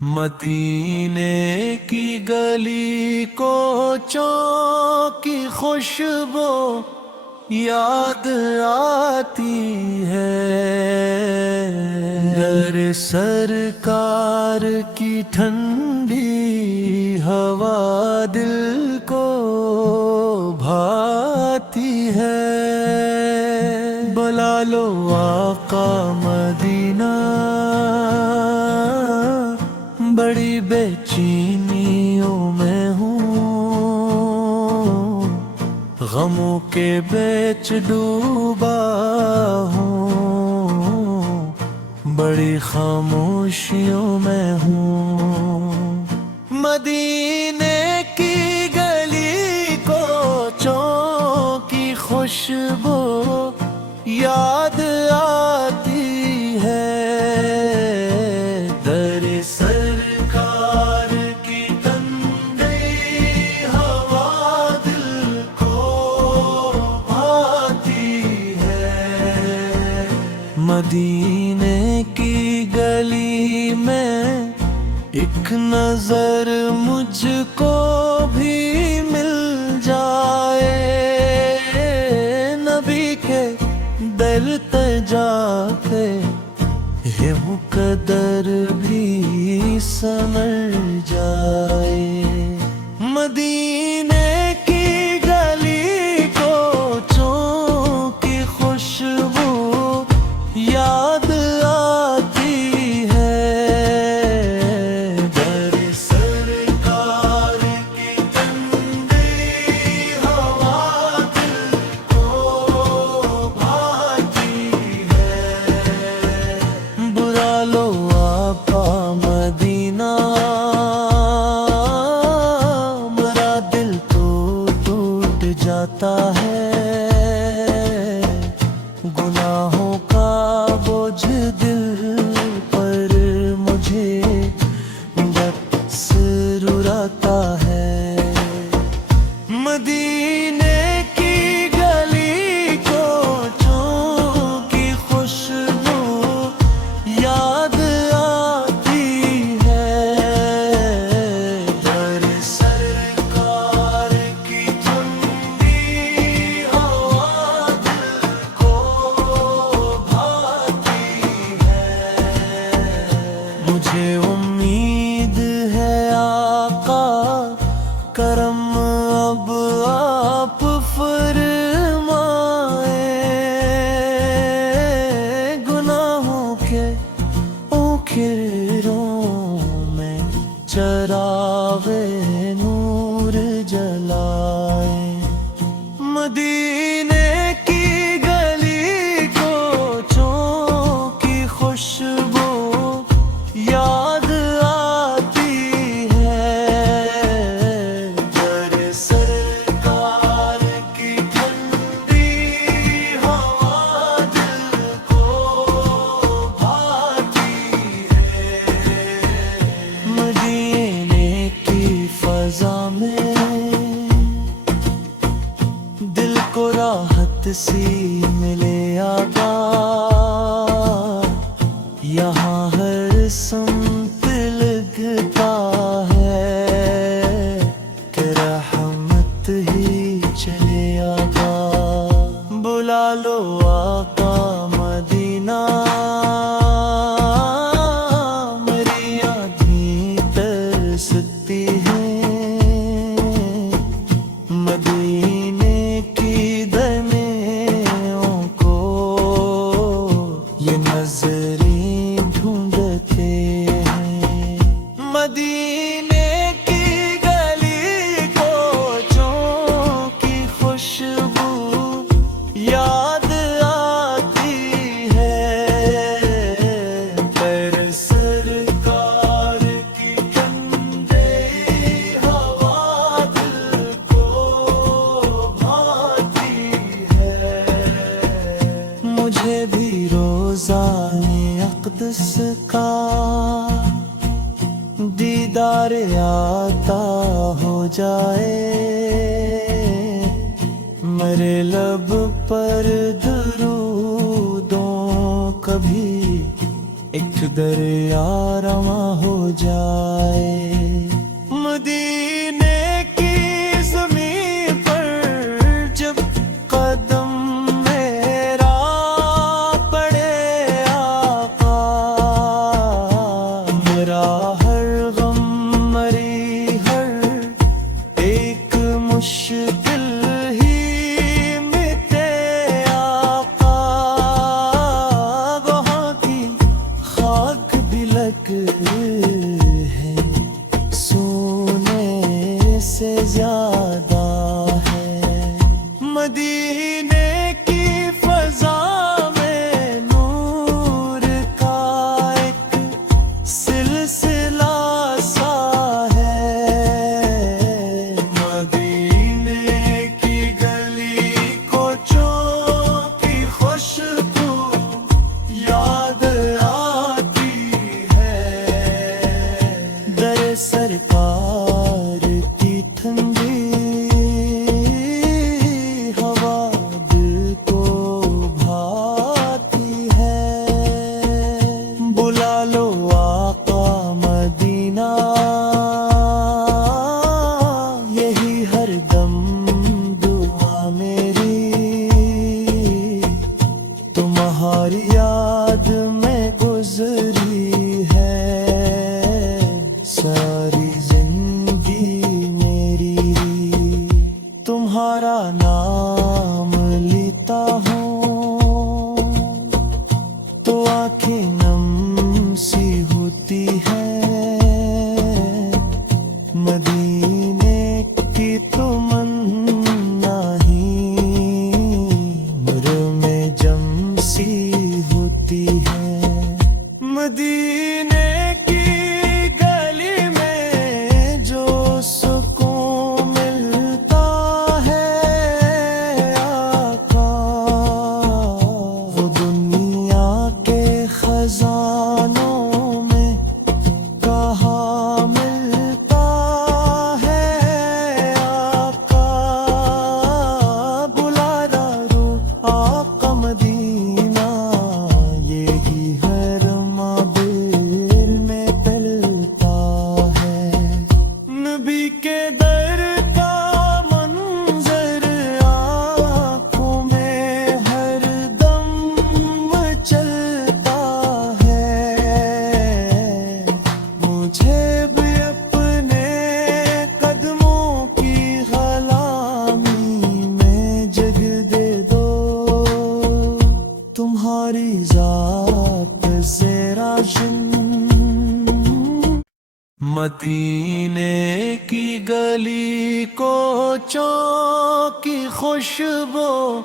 مدینے کی گلی کوچوں کی خوشبو یاد آتی ہے، در سرکار کی ٹھنڈی ہوا دل کو بھاتی ہے۔ بلا لو آقا مدینہ، بڑی بے چینیوں میں ہوں، غموں کے بیچ ڈوبا ہوں، بڑی خاموشیوں میں ہوں۔ مدینے کی گلی کوچوں کی خوشبو یاد آتی ہے، در سرکار کی ٹھنڈی ہوا دل کو بھاتی ہے۔ مدینے کی گلی میں ایک نظر مجھ کو بھی مل جائے، نبی کے در تجا پہ یہ مقدر بھی سمر جائے۔ مدینے کی گلی کوچوں کی خوشبو یاد آتی ہے، در سرکار کی ٹھنڈی ہوا دل کو بھاتی ہے۔ برا لو آقا مدینہ، میرا دل تو ٹوٹ جاتا ہے، گناہوں کا بوجھ دل پر مجھے بس رلاتا ہے۔ مدینے کی گلی کوچوں کی خوشبو یاد آتی ہے، در سرکار کی ٹھنڈی ہوا دل کو بھاتی ہے۔ مجھے امید ہے آقا کرم اب آپ فرمائیں، گناہوں کے اوکھروں میں چراغ نور جلائیں۔ مدینے کی گلی کوچوں کی خوشبو یاد آتی ہے، در سرکار کی ٹھنڈی ہوا دل کو بھاتی ہے۔ مدینے کی فضا میں دل کو راحت سی ملے آقا، یہاں ہر سمت لگتا ہے کہ رحمت ہی چلے آقا۔ بلا لو آقا مدینہ، میری آنکھیں ترستی ہیں، مدینے کی دنوں کو یہ نظریں ڈھونڈتے ہیں۔ مدینے کی گلی کوچوں کی خوشبو یاد آتی ہے، در سرکار کی ٹھنڈی ہوا دل کو بھاتی ہے۔ مجھے بھی روزائے اقدس کا دیدار عطا ہو جائے، میرے لب پر درودوں کبھی ایک دریا رواں ہو جائے مدینے کی زمین پر جب قدم میرا پڑے آقا میرا ہر غم مری ہر ایک مشکل ہی مٹے آقا وہاں کی خاک بھی لگ ہے سونے سے زیادہ ہے مدینے کی فضا میں نور کا ایک سلسلہ سا ہے مدینے کی گلی کوچوں کی خوشبو یاد آتی ہے در سرکار کی ٹھنڈی ہوا دل کو بھاتی ہے بلا لو آقا مدینہ یہی ہر دم دعا میری تمہاری یاد میں گزری ہے ساری زندگی میری تمہارا نام لیتا ہوں تو آنکھیں نم سی ہوتی ہے مدینے کی تمنا ہی مر میں جم سی ہوتی ہے مدینے کی گلی میں جو سکون ملتا ہے آقا وہ دنیا کے خزانوں میں کہاں ملتا ہے آقا بلا دارو آقا مدینہ یہی ہر دل میں پلتا ہے نبی کے در کا منظر آنکھوں میں ہر دم چلتا ہے مجھے بھی اپنے قدموں کی غلامی میں جگ دے دو تمہاری ذات زیرا جن مدینے کی گلی کوچوں کی خوشبو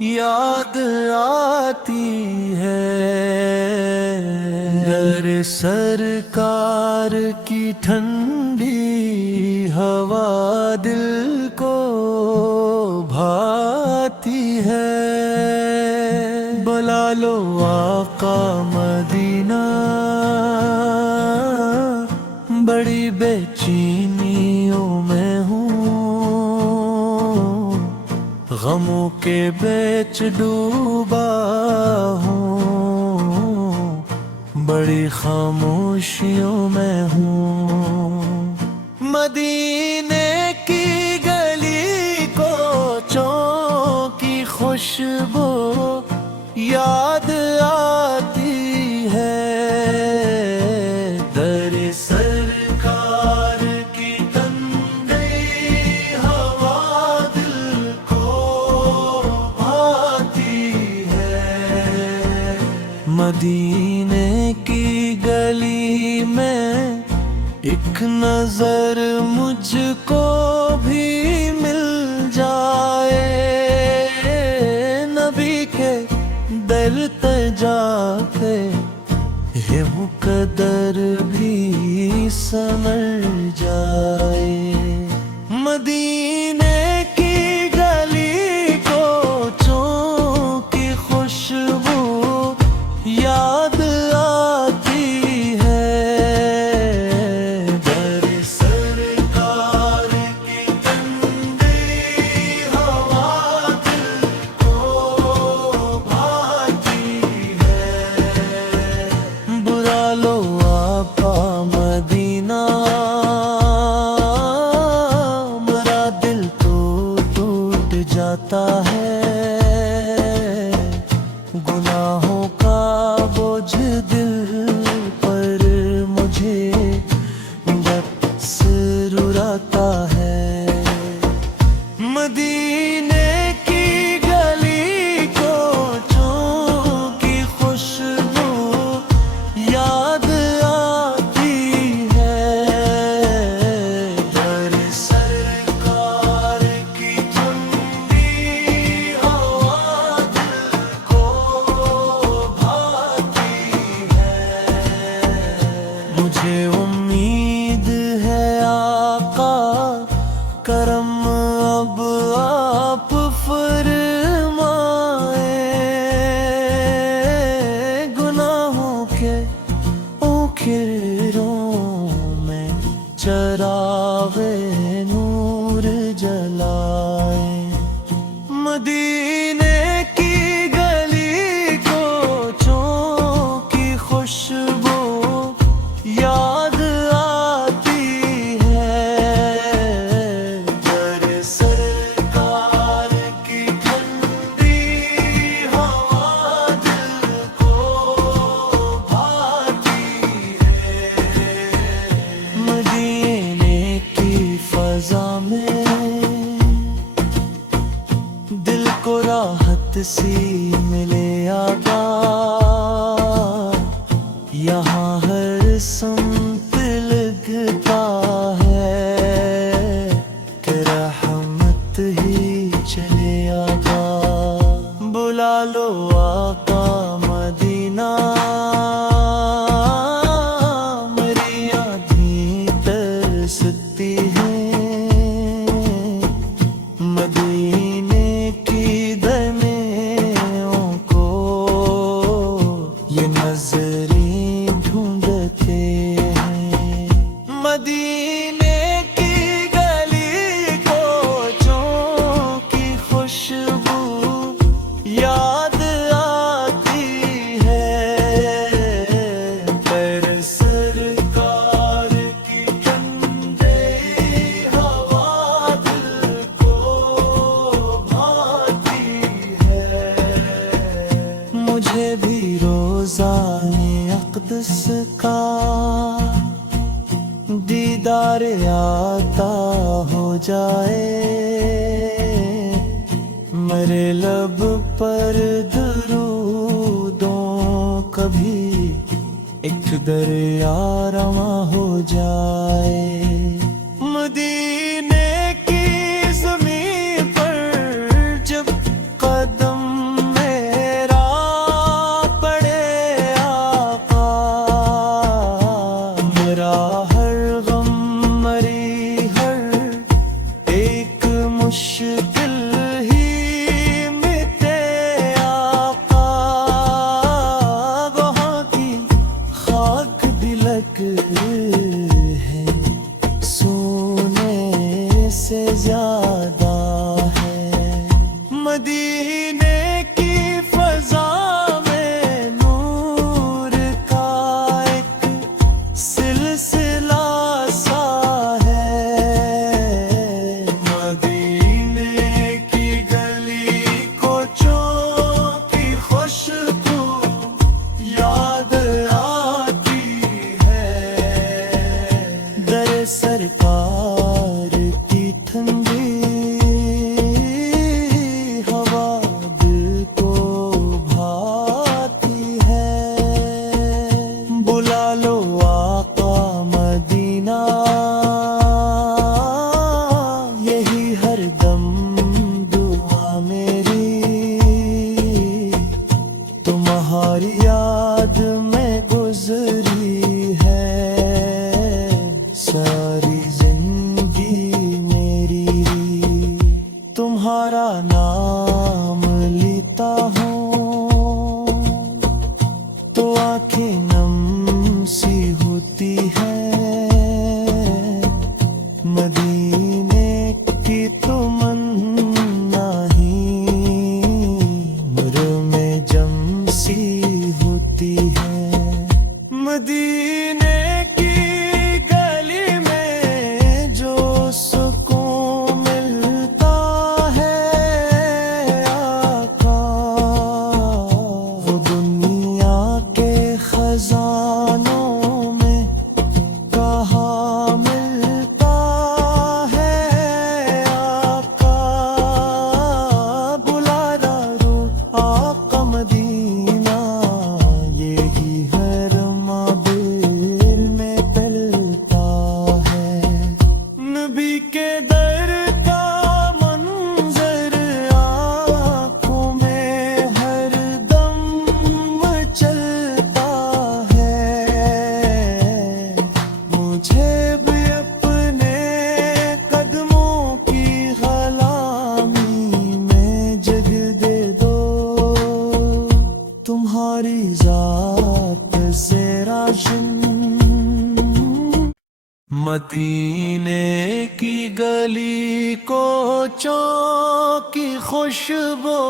یاد آتی ہے در سرکار کی ٹھنڈی ہوا دل کو بھاتی ہے بلا لو آقا مدینہ بڑی بے چینیوں میں ہوں غموں کے بیچ ڈوبا ہوں بڑی خاموشیوں میں ہوں مدینے کی گلی کوچوں کی خوشبو یاد آتی ہے در سرکار کی تندی ہوا دل کو بھاتی ہے مدینے کی گلی میں ایک نظر مجھ کو بھی مل جائے نبی کے دل تجا پہ یہ مقدر بھی سمر جائے مدینے کی گلی کوچوں کی خوشبو یاد آتی ہے در سرکار کی تندی ہوا دل کو بھاتی ہے امید ہے آقا کرم اب آپ فرمائیں، گناہوں کے اوکھروں میں چراغ نور جلائیں، مدینے کی گلی کوچوں کی خوشبو یاد آتی ہے، در سرکار کی ٹھنڈی ہوا دل کو بھاتی ہے، مدینے کی فضا میں دل کو راحت سی ملے آقا، یہاں ہر سمت لگتا ہے کہ رحمت ہی چلے آقا، بلا لو آقا مدینہ، میری آنکھیں ترستی ہیں، مدینے کی درمیوں کو یہ نظریں ڈھونڈتے ہیں، مدینے کی گلی کوچوں کی خوشبو یاد آتی ہے، پر سرکار کی ٹھنڈی ہوا دل کو بھاتی ہے، مجھے بھی روزائے اقدس کا دیدار آتا ہو جائے، میرے لب پر درودوں کبھی ایک دریا رواں ہو جائے، مدینے کی زمین پر جب قدم میرا پڑے آقا، میرا ہر غم مری ہر ایک مشکل ہی مٹے آقا، وہاں کی خاک دلک ہے سونے سے زیادہ ہے، مدینے کی فضا میں نور کا ایک سلسلہ سا ہے، مدینے کی گلی کوچوں کی خوشبو یاد آتی ہے، در سرکار کی ٹھنڈی ہوا دل کو بھاتی ہے، بلا لو آقا مدینہ، یہی ہر دم دعا میری، تمہاری یاد میں گزری ہے ساری زندگی۔ مجھے بھی اپنے قدموں کی غلامی میں جگہ دے دو، تمہاری ذات سے راشن۔ مدینے کی گلی کوچوں کی خوشبو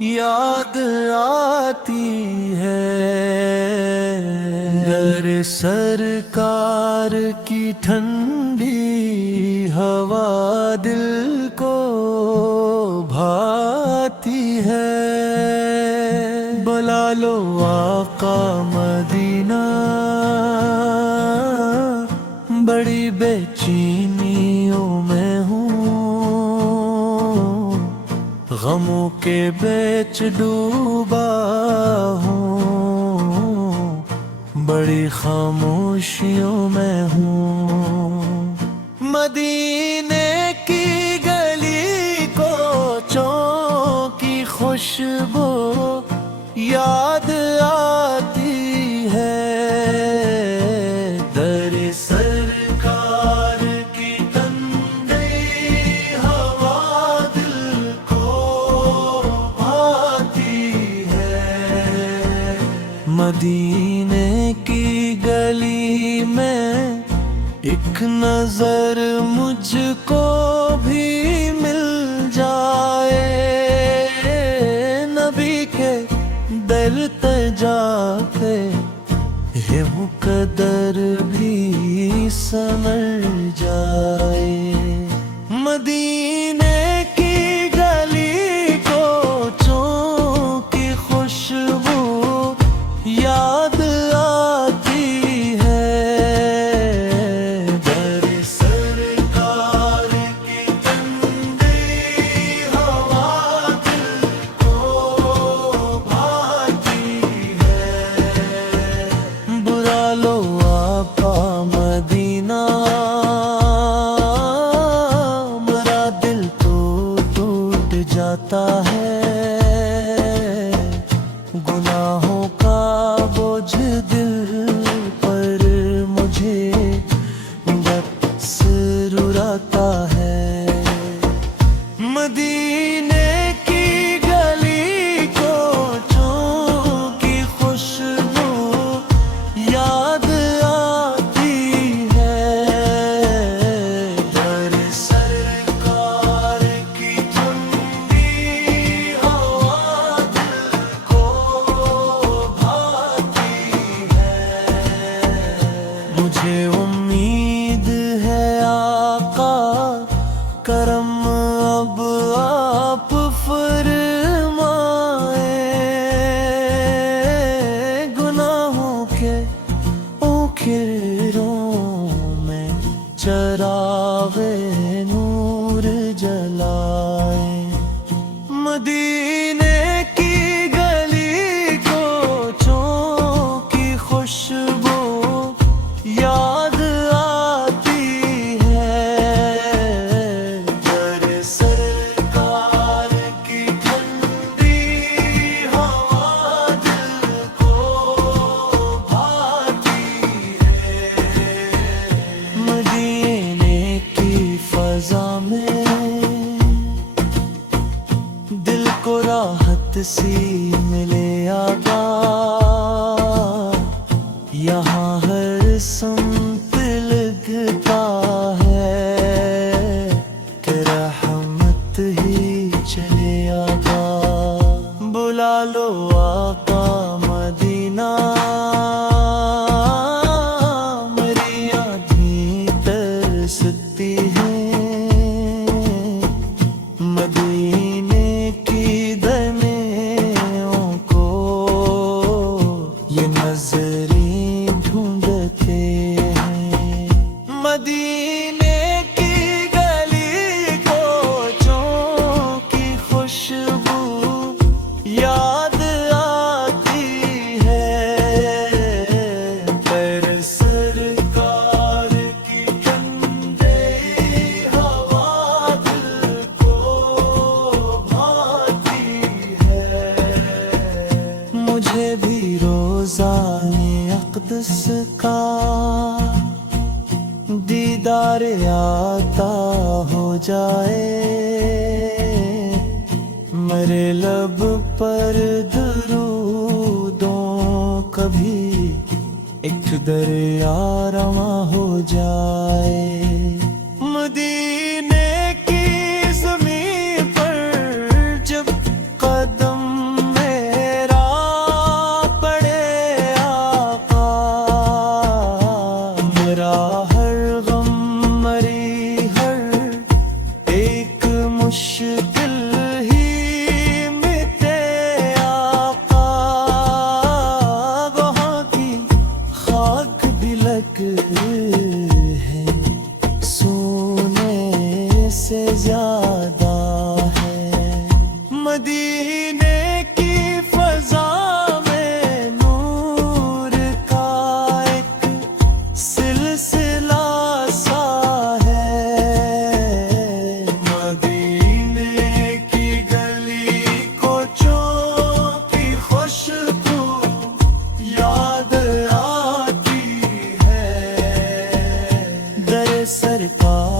یاد آتی ہے، در سرکار کی ٹھنڈی ہوا دل کو بھاتی ہے۔ بلا لو آقا مدینہ، بڑی بے چینیوں میں ہوں، غموں کے بیچ ڈوبا ہوں، بڑی خاموشیوں میں ہوں۔ مدینے کی گلی کوچوں کی خوشبو یاد آتی ہے، در سرکار کی ٹھنڈی ہوا دل کو بھاتی ہے۔ مدینے کی گلی میں ایک نظر مجھ کو بھی مل جائے، نبی کے دل تجا پہ ہے مقدر بھی سنر جائے۔ مدینے کی گلی کوچوں کی خوشبو یاد آتی ہے، در سرکار کی ٹھنڈی ہوا دل کو بھاتی ہے۔ بلا لو آقا مدینہ، میرا دل تو ٹوٹ جاتا ہے، گناہوں کا بوجھ دل پر مجھے بس رلاتا ہے۔ مدینے کی گلی کوچوں کی خوشبو یاد آتی ہے، در سرکار کی ٹھنڈی ہوا دل کو بھاتی ہے۔ مجھے امید ہے آقا کرم اب آپ فرمائیں، گناہوں کے اوکھروں میں چراغ نور جلائیں۔ مدینے کی گلی کوچوں کی خوشبو یاد آتی ہے، در سرکار کی ٹھنڈی ہوا دل کو بھاتی ہے۔ مدینے کی فضا میں دل کو راحت سی ملے آقا، یہاں ہر سمت لگتا ہے کہ رحمت ہی چلے آقا۔ بلا لو آقا مدینہ، میری آنکھیں ترستی ہیں، مدینے کی دنوں کو یہ نظریں ڈھونڈتے ہیں۔ مدینے کی گلی کوچوں کی خوشبو یاد آتی ہے، پر سرکار کی ٹھنڈی ہوا دل کو بھاتی ہے۔ مجھے بھی روزہ اقدس کا آتا ہو جائے، میرے لب پر درودوں کبھی ایک دریا رواں ہو جائے۔ مدینے کی زمین پر جب قدم میرا پڑے آقا، میرا ہر غم مری ہر ایک مشکل ہی مٹے آقا، وہاں کی خاک بھی لگ ہے سونے سے زیادہ ہے۔ مدینے کی فضا میں نور کا ایک سلسلہ سا ہے، مدینے کی گلی کوچوں کی خوشبو یاد آتی ہے، در سرکار